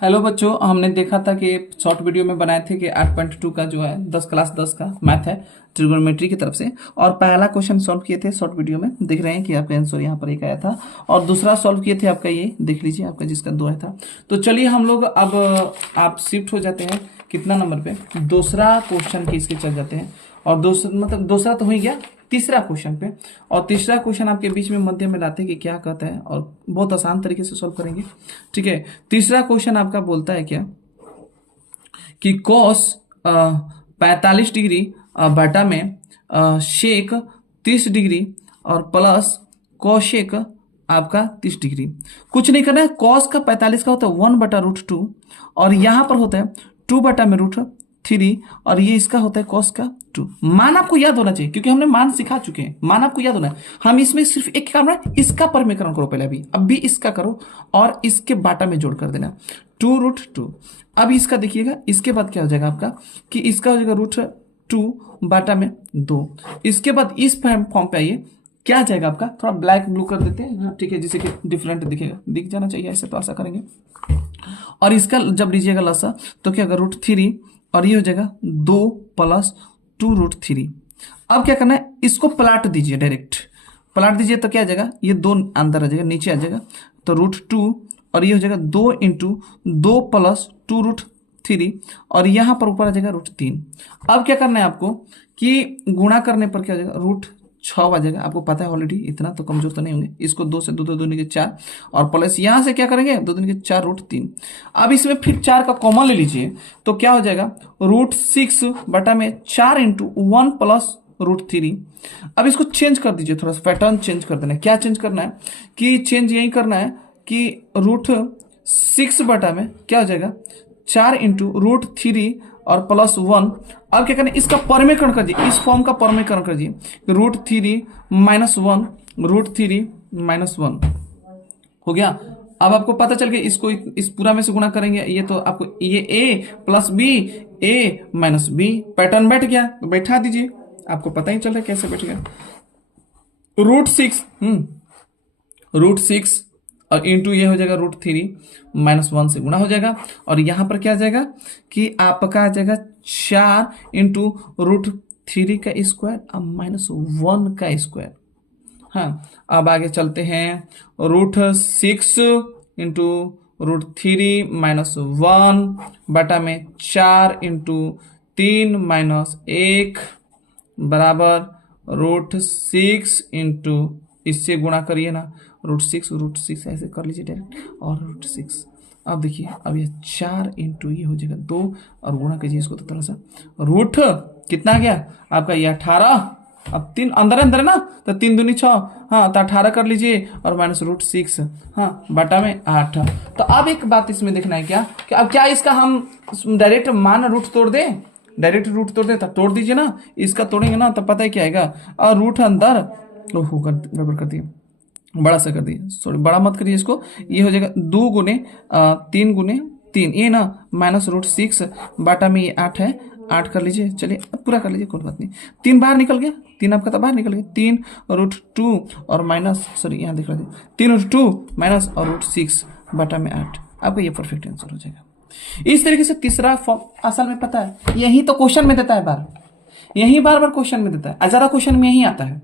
Hello बच्चों, हमने देखा था कि शॉर्ट वीडियो में बनाए थे कि 8.2 का जो है 10 क्लास 10 का मैथ है ट्रिगोनोमेट्री की तरफ से। और पहला क्वेश्चन सॉल्व किए थे शॉर्ट वीडियो में, देख रहे हैं कि आपका आंसर यहाँ पर एक आया था। और दूसरा सॉल्व किए थे आपका, ये देख लीजिए आपका जिसका 2 आया था। तो चलिए हम लोग अब आप शिफ्ट हो जाते हैं कितना नंबर पे, दूसरा क्वेश्चन की इसके चल जाते हैं। और दूसरा मतलब दूसरा तो हो ही गया, तीसरा क्वेश्चन पे। और तीसरा क्वेश्चन आपके बीच में मध्य में लाते हैं कि क्या कहता है, और बहुत आसान तरीके से सॉल्व करेंगे। ठीक है, तीसरा क्वेश्चन आपका बोलता है क्या कि कॉस 45 डिग्री बटा में शेक 30 डिग्री और प्लस कॉशेक आपका 30 डिग्री। कुछ नहीं करना है, कॉस का 45 का होता है 1/√2 और यहां पर होता है 2/√3 और ये इसका होता है कॉस का 2। मान आपको याद होना चाहिए क्योंकि हमने मान सिखा चुके हैं, मान आपको याद होना है। हम इसमें सिर्फ एक काम है, इसका परमीकरण करो पहले, अब भी इसका करो और इसके बाटा में जोड़ कर देना 2√2। अब इसका देखिएगा, इसके बाद क्या हो जाएगा आपका कि इसका हो जाएगा √2 बाटा में 2। इसके बाद इस फॉर्म पे आइए, क्या आ जाएगा आपका, थोड़ा ब्लैक ब्लू कर देते हैं, ठीक है, जिससे कि डिफरेंट दिखेगा, दिख जाना चाहिए ऐसे, तो ऐसा करेंगे। और इसका जब लीजिएगा लसा तो क्या होगा √3 और ये हो जाएगा 2 + 2√3। अब क्या करना है, इसको पलट दीजिए, डायरेक्ट पलट दीजिए तो क्या आ जाएगा, ये 2 अंदर आ जाएगा, नीचे आ जाएगा तो √2 और ये हो जाएगा 2 × 2 + 2√3 और यहां पर ऊपर आ जाएगा √3। अब क्या करना है आपको कि गुणा करने पर क्या हो जाएगा √6 आ जाएगा। आपको पता है ऑलरेडी, इतना तो कमजोर तो नहीं होंगे। इसको 2 से 2 2 दूनी के 4 और प्लस यहां से क्या करेंगे 2 दूनी के 4 √3। अब इसमें फिर 4 का कॉमन ले लीजिए तो क्या हो जाएगा √6 बटा में 4 × 1 + √3। अब इसको चेंज कर दीजिए, थोड़ा सा पैटर्न चेंज कर देना है। क्या चेंज करना है कि चेंज यही करना है कि √6 बटा में क्या हो जाएगा 4 × √3 और +1। अब क्या करना है, इसका परमीकरण कर दीजिए, इस फॉर्म का परमीकरण कर दीजिए √3 - 1 √3 - 1 हो गया। अब आपको पता चल गया, इसको इस पूरा में से गुणा करेंगे, ये तो आपको ये a + b a - b pattern बैठ गया, तो बैठा दीजिए, आपको पता ही चल रहा है कैसे बैठ गया। √6 और इंटू ये हो जाएगा √3 - 1 से गुणा हो जाएगा। और यहां पर क्या आ जाएगा कि आपका आ जाएगा 4 × √3 का स्क्वायर अब -1 का स्क्वायर। हाँ, अब आगे चलते हैं, √6 × √3 - 1 बटा में 4 × 3 - 1 बराबर √6 × इससे गुणा करिए ना, √6 ऐसे कर लीजिए डायरेक्ट और √6। अब देखिए, अब ये 4 × ये हो जाएगा 2 और गुणा कीजिए इसको तो थोड़ा सा, रूट कितना आ गया आपका ये 18। अब 3 अंदर अंदर है ना, तो 3 दूनी 6, हाँ तो 18 कर लीजिए और -√6, हाँ बटा में 8। तो अब एक बात इसमें देखना है क्या कि अब क्या इसका हम डायरेक्ट मान रूट तोड़ दें, डायरेक्ट रूट तोड़ दे तो तोड़ दीजिए ना, इसका तोड़ेंगे ना तो पता है क्या आएगा, और रूट अंदर गड़बड़ कर दिए, बड़ा सा कर दिए, सॉरी बड़ा मत करिए इसको। ये हो जाएगा 2 × 3 × 3 ये ना -√6 बाटा में ये 8 है, 8 कर लीजिए, चलिए अब पूरा कर लीजिए, कोई बात नहीं। 3 बाहर निकल गया, 3 आपका तो बाहर निकल गया, 3 √2 और माइनस, सॉरी यहाँ दिख रहा है 3 √2 माइनस और √6 बटा में 8, आपका ये परफेक्ट आंसर हो जाएगा। इस तरीके से तीसरा फॉर्म असल में पता है, यही तो क्वेश्चन में देता है, यही बार बार क्वेश्चन में देता है, ज्यादा क्वेश्चन में यही आता है।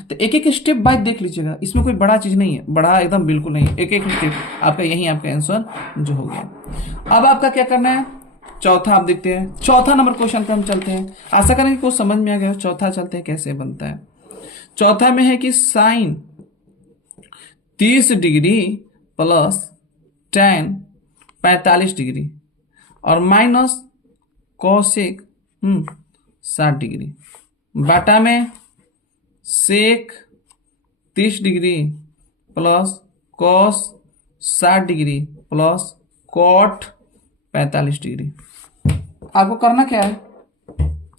तो एक एक स्टेप बाय देख लीजिएगा, इसमें कोई बड़ा चीज नहीं है, बड़ा एकदम बिल्कुल नहीं है, एक एक स्टेप आपका यही आपका आंसर जो हो गया। अब आपका क्या करना है, चौथा आप देखते हैं, चौथा नंबर क्वेश्चन पे हम चलते हैं। आशा करें कि कुछ समझ में आ गया। चौथा चलते हैं कैसे बनता है। चौथा में है कि sine 30 degree plus tan 45 degree और माइनस कॉसेक 60 डिग्री बटा में sec 30 degree plus cos 60 degree plus cot 45 degree. आपको करना क्या है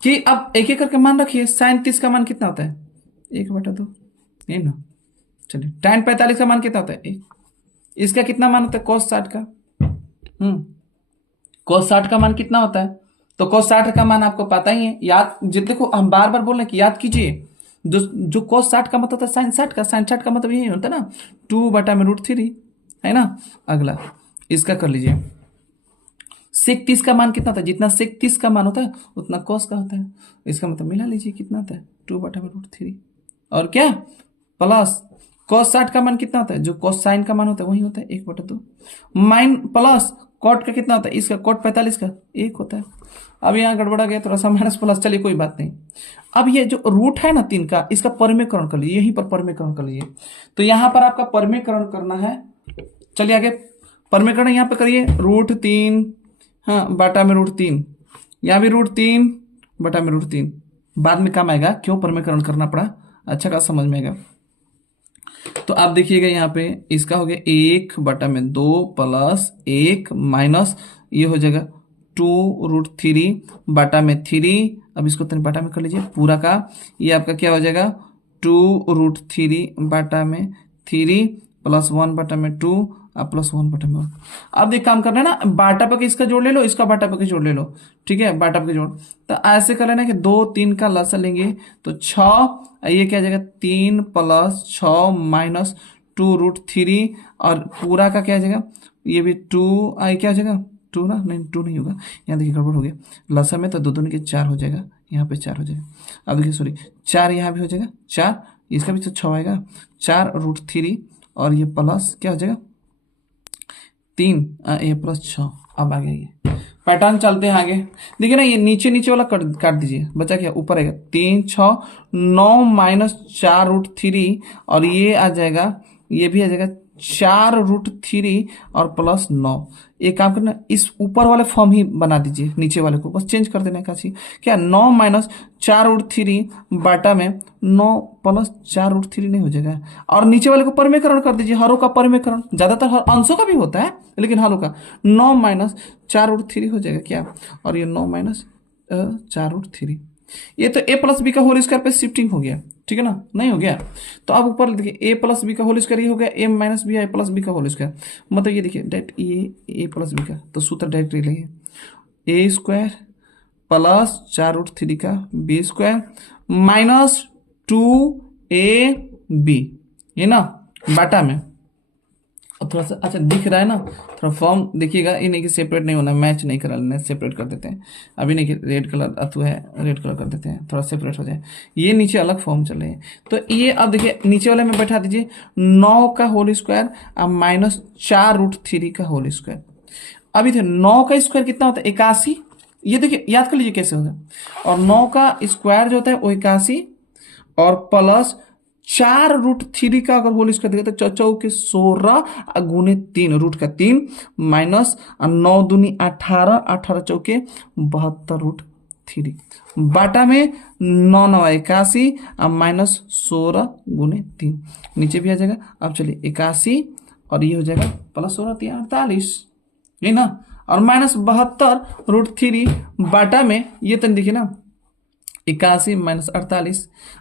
कि अब एक एक करके मान रखिए। साइन 30 का मान कितना होता है 1/2, यही ना। चलिए, tan 45 का मान कितना होता है 1। इसका कितना मान होता है cos 60 का, cos 60 का मान कितना होता है, तो cos 60 का मान आपको पता ही है, याद देखो हम बार बार बोल रहे हैं कि याद कीजिए। जो cos 60 का मतलब होता है sin 60 का, sin 60 का मतलब यही होता है ना 2/√3 है ना। अगला इसका कर लीजिए, सेक 30 का मान कितना होता है, जितना सेक 30 का मान होता है उतना कॉस का होता है। इसका मतलब मिला लीजिए कितना होता है 2/√3 और क्या प्लस कॉस 60 का मान कितना होता है, जो कॉस साइन का मान होता है वही होता है 1/2 माइन प्लस कॉट का कितना होता है, इसका कॉट 45 का 1 होता है। अब यहाँ गड़बड़ा गया थोड़ा सा माइनस प्लस, चलिए कोई बात नहीं। अब ये जो रूट है ना 3 का, इसका परिमेयकरण कर लीजिए, यहीं पर परिमेयकरण कर लीजिए। तो यहाँ पर आपका परिमेयकरण करना है, चलिए आगे परिमेयकरण यहाँ पे करिए। √3 हाँ बटा में √3, यहाँ भी √3 बटा में √3 बाद में काम आएगा, क्यों परिमेयकरण करना पड़ा अच्छा खासा समझ में आएगा। तो आप देखिएगा यहाँ पे इसका हो गया 1/2 प्लस 1 माइनस ये हो जाएगा 2√3 बटा में 3। अब इसको तनी बटा में कर लीजिए पूरा का, ये आपका क्या हो जाएगा 2√3 बटा में 3 प्लस 1 बटा में 2 अब प्लस 1 बटा में 1। अब एक काम करना है ना, बाटा पके इसका जोड़ ले लो, इसका बाटा पके जोड़ ले लो, ठीक है बाटा पके जोड़। तो ऐसे कर लेना कि 2 3 का लसा लेंगे तो 6, ये क्या आ जाएगा 3 प्लस 6 माइनस 2√3 और पूरा का क्या आ जाएगा, ये भी 2 आई क्या हो जाएगा 2 ना, नहीं 2 नहीं होगा, यहाँ देखिए गड़बड़ हो गया लसा में, तो 2 दूनी के 4 हो जाएगा, यहाँ पे 4 हो जाएगा। अब देखिए सॉरी 4 यहाँ भी हो जाएगा 4, इसका भी तो 6 आएगा 4√3 और ये प्लस क्या हो जाएगा 3 ये प्लस 6। अब आ गया ये पैटर्न, चलते हैं आगे। देखिए ना ये नीचे नीचे वाला काट दीजिए, बचा क्या ऊपर आएगा 3 6 9 माइनस 4√3 और ये आ जाएगा, ये भी आ जाएगा 4√3 और प्लस 9। एक काम करना इस ऊपर वाले फॉर्म ही बना दीजिए, नीचे वाले को बस चेंज कर देना काशी क्या 9 माइनस 4√3 बाटा में 9 प्लस 4√3 नहीं हो जाएगा, और नीचे वाले को परिमेयकरण कर दीजिए, हरों का परिमेयकरण, ज्यादातर हर अंशों का भी होता है लेकिन हरों का 9 माइनस 4√3 हो जाएगा क्या, और ये 9 माइनस 4√3, ये तो a प्लस बी का होल स्क्वायर पे शिफ्टिंग हो गया, ठीक है ना, नहीं हो गया। तो अब ऊपर देखिए a प्लस बी का होल स्क्वायर ये हो गया a माइनस बी आई प्लस बी का होल स्क्वायर, मतलब ये देखिए डायरेक्ट ये a प्लस बी का, तो सूत्र डायरेक्ट ले लेंगे a स्क्वायर प्लस 4√3 का बी स्क्वायर माइनस 2ab, ये ना बाटा में। और थोड़ा सा अच्छा दिख रहा है ना, थोड़ा फॉर्म देखिएगा, ये नहीं कि सेपरेट नहीं होना, मैच नहीं करा लेना, सेपरेट कर देते हैं। अभी नहीं कि रेड कलर अथु है, रेड कलर कर देते हैं, थोड़ा सेपरेट हो जाए। ये नीचे अलग फॉर्म चले हैं, तो ये अब देखिए नीचे वाले में बैठा दीजिए 9 का होल स्क्वायर अब माइनस 4√3 का होल स्क्वायर। अभी थे 9 का स्क्वायर कितना होता है 81, ये देखिए याद कर लीजिए कैसे होगा, और 9 का स्क्वायर जो होता है वो 81 और प्लस 4√3 का अगर होल स्क्वायर देखा तो चौके 16 गुने 3 रूट का 3 माइनस 9 दूनी 18 18 चौके 72√3 बाटा में 9 9 81 अब माइनस 16 गुने 3 नीचे भी आ जाएगा। अब चलिए 81 और ये हो जाएगा प्लस 16 3 48, ये ना, और माइनस 72√3 बाटा में ये तो देखिए ना 81 माइनस 48।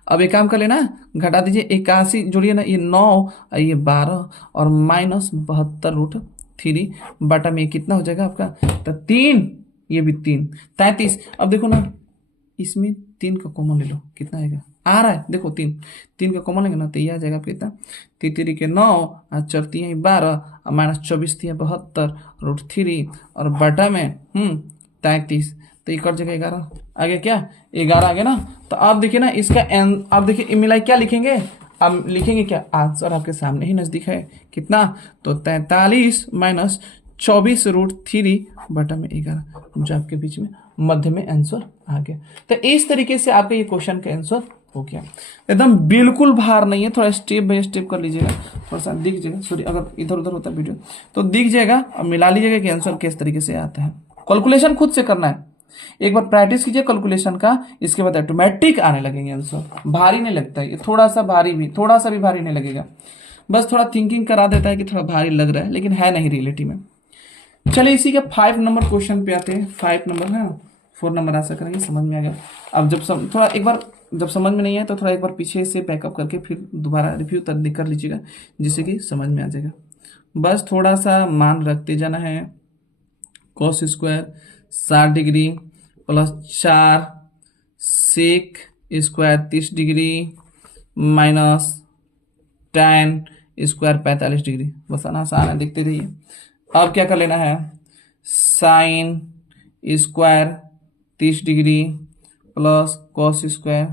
अब एक काम कर लेना घटा दीजिए 81 जोड़िए ना, ये 9 ये 12 और माइनस 72√3 बटा में कितना हो जाएगा आपका, तो 3 ये भी 3 33। अब देखो ना इसमें 3 का कॉमन ले लो, कितना आएगा आ रहा है देखो 3 का कॉमन लेंगे ना तो ये आ जाएगा कितना 3 के 9 और 4 3 12 और माइनस 24 72√3 और बटा में 33, तो ये कट जगह 11 आ गया, क्या 11 आ गया ना। तो आप देखिए ना इसका आप देखिए मिलाई क्या लिखेंगे, अब लिखेंगे क्या, आंसर आपके सामने ही नजदीक है कितना, तो 43 माइनस 24√3 बटा में 11, जो आपके बीच में मध्य में आंसर आ गया। तो इस तरीके से आपका ये क्वेश्चन का आंसर हो गया, एकदम बिल्कुल भार नहीं है, थोड़ा स्टेप बाय स्टेप कर लीजिएगा, थोड़ा सा दिख जाएगा, सॉरी अगर इधर उधर होता वीडियो तो दिख जाएगा, अब मिला लीजिएगा कि आंसर किस तरीके से आता है। कैलकुलेशन खुद से करना है, एक बार प्रैक्टिस कीजिए कैलकुलेशन का, इसके बाद ऑटोमेटिक आने लगेंगे आंसर, भारी नहीं लगता है ये, थोड़ा सा भी भारी नहीं लगेगा, बस थोड़ा थिंकिंग करा देता है कि थोड़ा भारी लग रहा है लेकिन है नहीं रियलिटी में। चलिए इसी के 5 नंबर क्वेश्चन पे आते हैं, 5 नंबर है 4 नंबर आंसर करेंगे, समझ में आ गया। अब जब थोड़ा एक बार जब समझ में नहीं है तो थोड़ा एक बार पीछे से बैकअप करके फिर दोबारा रिव्यू कर लीजिएगा, जिससे कि समझ में आ जाएगा। बस थोड़ा सा मान रखते जाना है, cos square 60 degree plus 4 sec square 30 degree minus tan square 45 degree, बस आसान है, देखते रहिए। अब क्या कर लेना है, sine square 30 degree plus cos square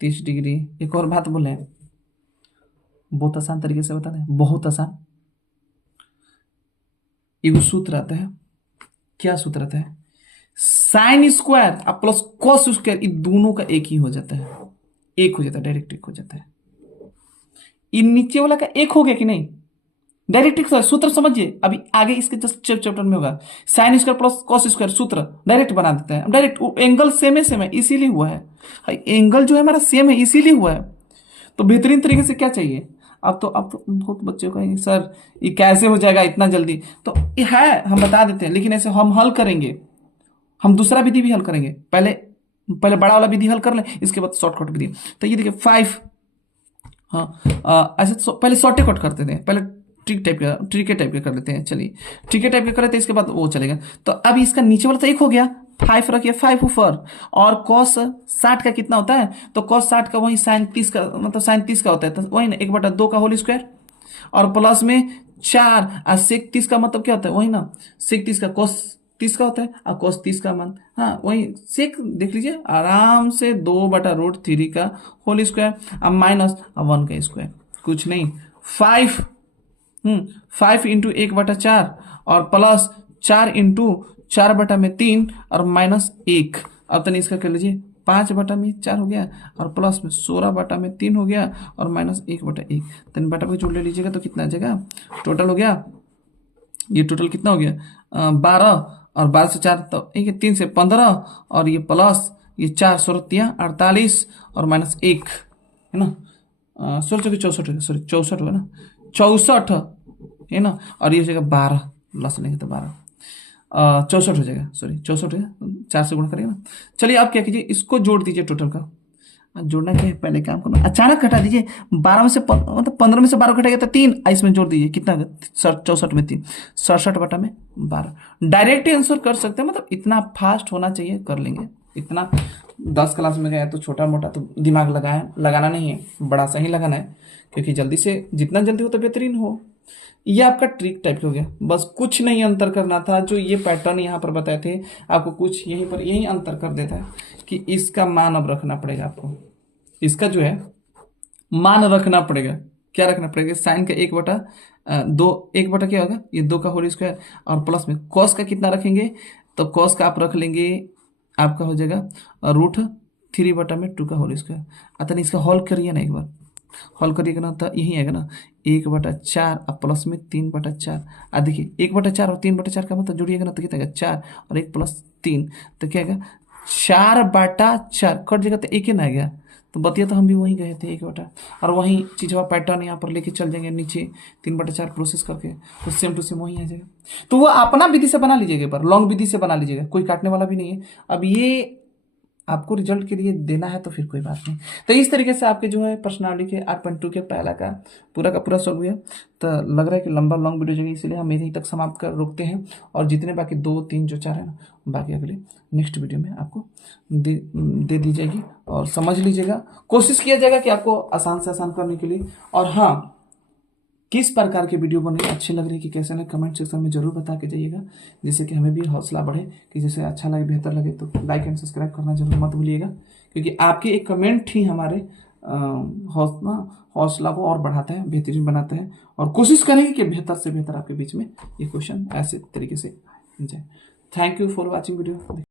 30 degree. एक और बात बोले, बहुत आसान तरीके से बता दें, बहुत आसान। एगो सूत्र आता है, क्या सूत्र आता है, साइन स्क्वायर और प्लस कॉस स्क्वायर, ये दोनों का एक ही हो जाता है, एक हो जाता है, डायरेक्ट एक हो जाता है। ये नीचे वाला का एक हो गया कि नहीं, डायरेक्ट एक सूत्र समझिए। अभी आगे इसके जस्ट चैप्टर में होगा, sine square plus cos square सूत्र डायरेक्ट बना देते हैं, डायरेक्ट एंगल सेम है इसीलिए हुआ है, एंगल जो है हमारा सेम है इसीलिए हुआ है। तो बेहतरीन तरीके से क्या चाहिए, अब तो बहुत बच्चे कहेंगे सर ये कैसे हो जाएगा इतना जल्दी, तो ये है हम बता देते हैं, लेकिन ऐसे हम हल करेंगे, हम दूसरा विधि भी हल करेंगे, पहले पहले बड़ा वाला विधि हल कर लें, इसके बाद शॉर्टकट विधि। तो ये देखिए 5, हाँ ऐसे पहले शॉर्टे कट करते थे, पहले ट्रिके टाइप का कर लेते हैं, चलिए ट्रिके टाइप का कर लेते हैं, इसके बाद वो चलेगा। तो अब इसका नीचे वाला तो एक हो गया, 5 रखिए 5 ऊपर, और cos 60 का कितना होता है, तो cos 60 का वही sin 30 का, मतलब sin 30 का होता है, तो वही ना 1/2 का होल स्क्वायर, और प्लस में 4 और sec 30 का मतलब क्या होता है, वही ना sec 30 का cos 30 का होता है, और cos 30 का मान, हाँ वही sec देख लीजिए आराम से 2/√3 का होल स्क्वायर, अब माइनस 1 का स्क्वायर, कुछ नहीं 5 5 इंटू 1/4 और प्लस 4 इंटू 4/3 और माइनस 1। अब तनी इसका कर लीजिए 5/4 हो गया, और प्लस में 16/3 हो गया, और माइनस 1/1। तनी बटा पे जोड़ ले लीजिएगा तो कितना आ जाएगा, टोटल हो गया, ये टोटल कितना हो गया 12, और 12 से 4 तो एक 3 से 15, और ये प्लस ये 4 16 48 और माइनस 1 है ना, 16 64 सॉरी 64 है ना, 64 है ना, और ये हो जाएगा 12, लस लेंगे तो 12 64 हो जाएगा, सॉरी 64 है, 4 से गुणा करेगा ना। चलिए आप क्या कीजिए, इसको जोड़ दीजिए टोटल का, जोड़ना क्या है पहले काम करना, अचानक घटा दीजिए, 12 में से मतलब 15 में से 12 घटेगा तो 3, इसमें जोड़ दीजिए कितना 64 में 3, 67/12। डायरेक्ट आंसर कर सकते हैं, मतलब इतना फास्ट होना चाहिए, कर लेंगे इतना। 10 क्लास में गया तो छोटा मोटा तो दिमाग लगाना नहीं है, बड़ा सा ही लगाना है, क्योंकि जल्दी से जितना जल्दी हो तो बेहतरीन हो। ये आपका ट्रिक टाइप हो गया, बस कुछ नहीं अंतर करना था, जो ये पैटर्न यहाँ पर बताए थे आपको, कुछ यहीं पर यही अंतर कर देता है कि इसका मान अब रखना पड़ेगा आपको, इसका जो है मान रखना पड़ेगा, क्या रखना पड़ेगा, साइन का 1/2, 1 क्या होगा, ये 2 का होल स्क्वायर, और प्लस में कॉस का कितना रखेंगे, तो कॉस का आप रख लेंगे, आपका हो जाएगा √3/2 का होल स्क्वायर। अतः इसका हॉल करिए ना, एक बार हॉल करिएगा ना तो यही आएगा ना 1/4 और प्लस में 3/4। देखिए 1/4 और 3/4 का मतलब जोड़िएगा ना तो कितना आएगा 4, और 1 + 3 तो क्या आएगा 4/4, कट जाएगा तो एक ही ना आ गया। तो बतिया तो हम भी वहीं गए थे 1/, और वहीं चीज़वा पैटर्न यहाँ पर लेके चल जाएंगे नीचे 3/4 प्रोसेस करके, तो सेम टू सेम वहीं आ जाएगा। तो वो अपना विधि से बना लीजिएगा, पर लॉन्ग विधि से बना लीजिएगा, कोई काटने वाला भी नहीं है। अब ये आपको रिजल्ट के लिए देना है तो फिर कोई बात नहीं। तो इस तरीके से आपके जो है प्रश्नावली के 8.2 के पहला का पूरा सॉल्व हुआ। तो लग रहा है कि लंबा लॉन्ग वीडियो जाएगी, इसलिए हम यहीं तक समाप्त कर रोकते हैं, और जितने बाकी 2 3 जो 4 है ना, बाकी अगले नेक्स्ट वीडियो में आपको दे दी जाएगी, और समझ लीजिएगा, कोशिश किया जाएगा कि आपको आसान से आसान करने के लिए। और हाँ, किस प्रकार के वीडियो बने, अच्छे लग रहे हैं कि कैसे लगे, कमेंट सेक्शन में जरूर बता के जाइएगा, जिससे कि हमें भी हौसला बढ़े कि जैसे अच्छा लगे, बेहतर लगे तो लाइक एंड सब्सक्राइब करना जरूर मत भूलिएगा, क्योंकि आपके एक कमेंट ही हमारे हौसला को और बढ़ाता है, बेहतरीन बनाता है, और कोशिश करेंगे कि बेहतर से बेहतर आपके बीच में ये क्वेश्चन ऐसे तरीके से जाए। Thank you for watching video.